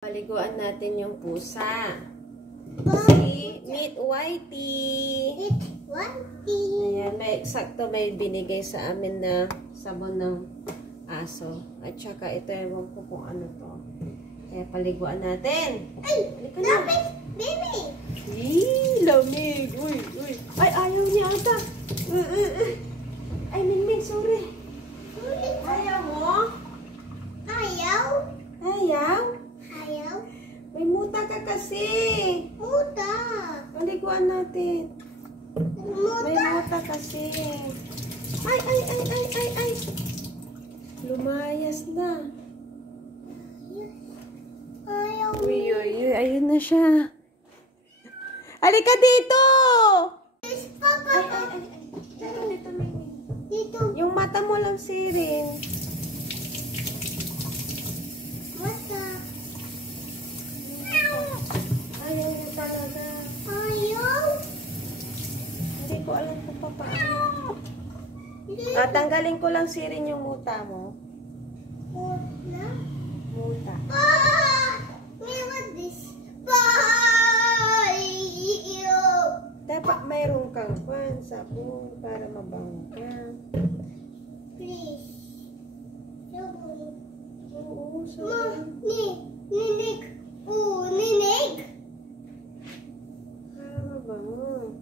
Paliguan natin yung pusa. Si Meet Whitey. Meet Whitey. Ayan, may binigay sa amin na sabon ng aso. At saka ito, ewan ko kung ano to. Kaya paliguan natin. Ay, lamig, baby. Lamig. Uy. Ay, ayaw niya ata. Ay, Mingming, sorry. Ayaw mo? Ayaw. Ayaw? Ayaw. May muta ka kasi. Muta. Paliguan natin. May muta kasi. Ay. Lumayas na. Ayaw. Uy. Ayun na siya. Halika dito! Ay. Dito, Mimi. Dito. Yung mata mo lang siring. Mata. Ayaw niya talaga. Ayaw. Hindi ko alam kung paano. Tanggalin ko lang siring yung muta mo. Muta. Muta. What this? Dapat mayroon kang sabon para mabango ka. Please. Sabon. Oo, sabon. Ninig. Ninig. Para mabango.